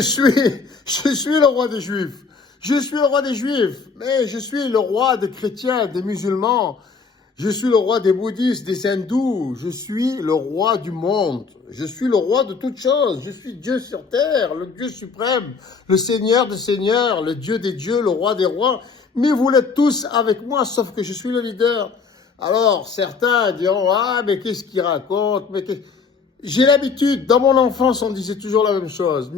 je suis le roi des Juifs. Je suis le roi des Juifs, mais je suis le roi des chrétiens, des musulmans. Je suis le roi des bouddhistes, des hindous. Je suis le roi du monde. Je suis le roi de toutes choses. Je suis Dieu sur terre, le Dieu suprême, le Seigneur des seigneurs, le Dieu des dieux, le roi des rois. Mais vous l'êtes tous avec moi, sauf que je suis le leader. Alors, certains diront, ah, mais qu'est-ce qu'il raconte? J'ai l'habitude, dans mon enfance, on disait toujours la même chose.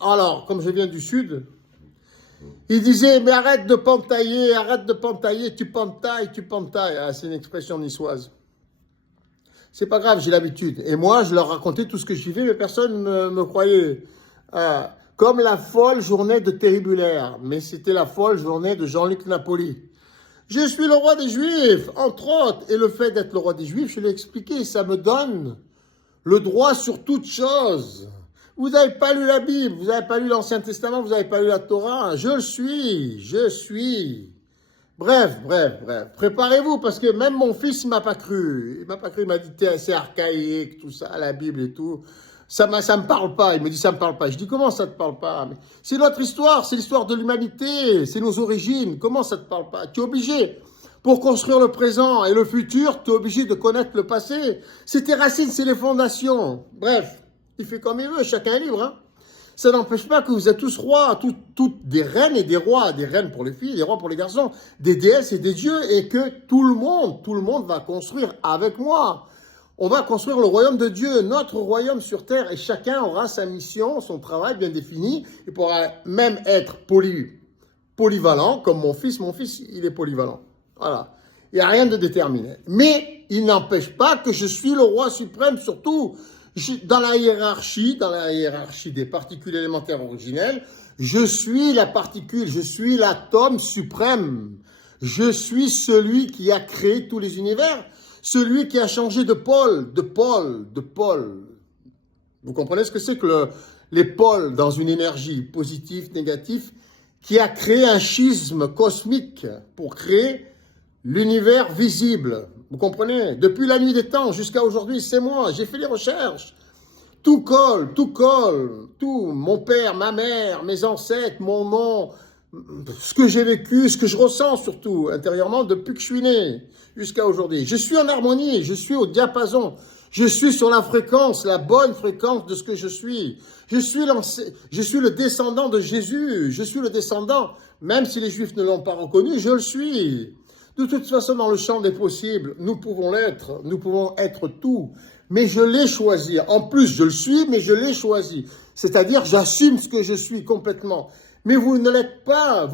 Alors, comme je viens du Sud, ils disaient, mais arrête de pentailler, tu pentailles. Ah, c'est une expression niçoise. C'est pas grave, j'ai l'habitude. Et moi, je leur racontais tout ce que je vivais, mais personne ne me croyait. Comme la folle journée de Téribulaire, mais c'était la folle journée de Jean-Luc Napoli. Je suis le roi des Juifs, entre autres. Et le fait d'être le roi des Juifs, je l'ai expliqué, ça me donne le droit sur toute chose. Vous n'avez pas lu la Bible, vous n'avez pas lu l'Ancien Testament, vous n'avez pas lu la Torah. Je suis. Bref. Préparez-vous, parce que même mon fils, il m'a pas cru. Il m'a dit, c'est archaïque, tout ça, la Bible et tout. Ça me parle pas. Il me dit, ça me parle pas. Je dis, comment ça te parle pas? C'est notre histoire, c'est l'histoire de l'humanité, c'est nos origines. Comment ça te parle pas? Tu es obligé. Pour construire le présent et le futur, tu es obligé de connaître le passé. C'est tes racines, c'est les fondations. Bref, il fait comme il veut, chacun est libre. Hein. Ça n'empêche pas que vous êtes tous rois, toutes des reines et des rois, des reines pour les filles, des rois pour les garçons, des déesses et des dieux, et que tout le monde va construire avec moi. On va construire le royaume de Dieu, notre royaume sur terre, et chacun aura sa mission, son travail bien défini. Il pourra même être polyvalent, comme mon fils, il est polyvalent. Voilà. Il n'y a rien de déterminé. Mais il n'empêche pas que je suis le roi suprême, surtout dans la hiérarchie des particules élémentaires originelles. Je suis la particule, je suis l'atome suprême. Je suis celui qui a créé tous les univers, celui qui a changé de pôle. Vous comprenez ce que c'est que les pôles dans une énergie positive, négative, qui a créé un schisme cosmique pour créer l'univers visible. Vous comprenez? Depuis la nuit des temps jusqu'à aujourd'hui, c'est moi. J'ai fait les recherches. Tout colle. Tout. Mon père, ma mère, mes ancêtres, mon nom, ce que j'ai vécu, ce que je ressens surtout intérieurement depuis que je suis né jusqu'à aujourd'hui. Je suis en harmonie, je suis au diapason. Je suis sur la fréquence, la bonne fréquence de ce que je suis. Je suis le descendant de Jésus. Je suis le descendant, même si les Juifs ne l'ont pas reconnu, je le suis. De toute façon, dans le champ des possibles, nous pouvons être tout. Mais je l'ai choisi. En plus, je le suis, mais je l'ai choisi. C'est-à-dire, j'assume ce que je suis complètement. Mais vous ne l'êtes pas.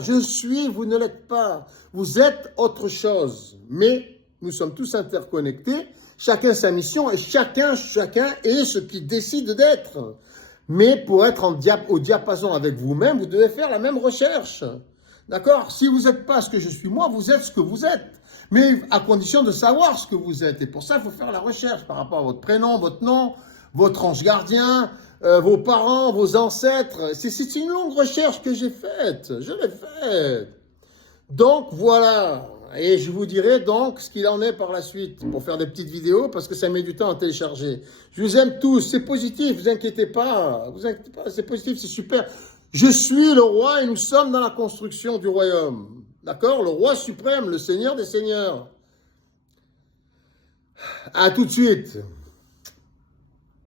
Je suis, vous ne l'êtes pas. Vous êtes autre chose. Mais nous sommes tous interconnectés. Chacun sa mission et chacun est ce qu'il décide d'être. Mais pour être au diapason avec vous-même, vous devez faire la même recherche. D'accord? Si vous n'êtes pas ce que je suis moi, vous êtes ce que vous êtes. Mais à condition de savoir ce que vous êtes. Et pour ça, il faut faire la recherche par rapport à votre prénom, votre nom, votre ange gardien, vos parents, vos ancêtres. C'est une longue recherche que j'ai faite. Je l'ai faite. Donc, voilà. Et je vous dirai donc ce qu'il en est par la suite pour faire des petites vidéos parce que ça met du temps à télécharger. Je vous aime tous. C'est positif. Vous inquiétez pas. C'est positif. C'est super. Je suis le roi et nous sommes dans la construction du royaume. D'accord? Le roi suprême, le Seigneur des seigneurs. À tout de suite.